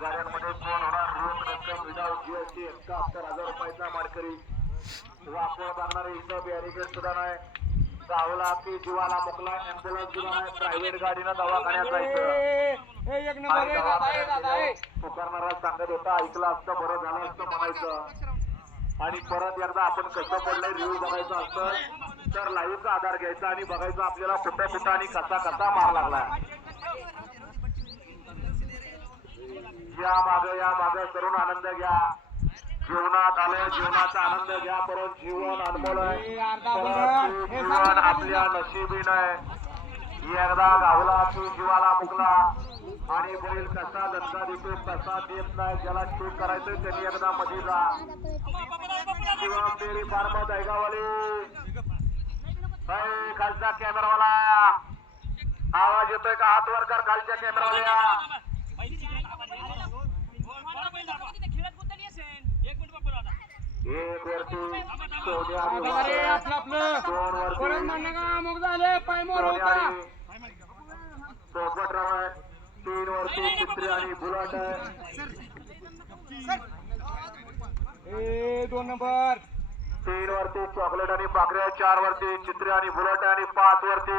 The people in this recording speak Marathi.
गाड्यांमध्ये कोण होणार रोख रक्कम विदाउट जीएसटी 71,000 रुपयाचा मानकरी वापर करणारे इथं बॅरिकेड सुद्धा नाही गावला की जीवाला मोकला ॲम्ब्युलन्स सुद्धा नाही प्रायव्हेट गाडीनं दवाखान्यात जायचं पुकारणारा सांगत होता ऐकलं असतं बरं झालं असतं म्हणायचं आणि परत एकदा आपण कसं पडलंय रिव्ह्यू बघायचं असतं तर लाईव्हचा आधार घ्यायचा आणि बघायचं आपल्याला कुठं कुठं आणि कसा कसा मार लागला या मागे करून आनंद घ्या जीवनात आलं जीवनाचा आनंद घ्या परत जीवन अनमोल आहे जीवन आपल्या नशिबी नाही एकदा गावला की जीवाला मुकला आणि बैल कसा धंदा देतो कसा देत नाही ज्याला चेक करायचं त्यांनी एकदा मध्ये जा किंवा मेरी फार्मा दैगावाले खालचा कॅमेरावाला आवाज येतोय का हात वर कर खालच्या कॅमेरावाल्या एक वरती सोन्या पोपटराव आहे 3 वरती चित्री आणि बुलाट आहे 2 नंबर 3 वरती चॉकलेट आणि पाकऱ्या 4 वरती चित्री आणि बुलाट आणि 5 वरती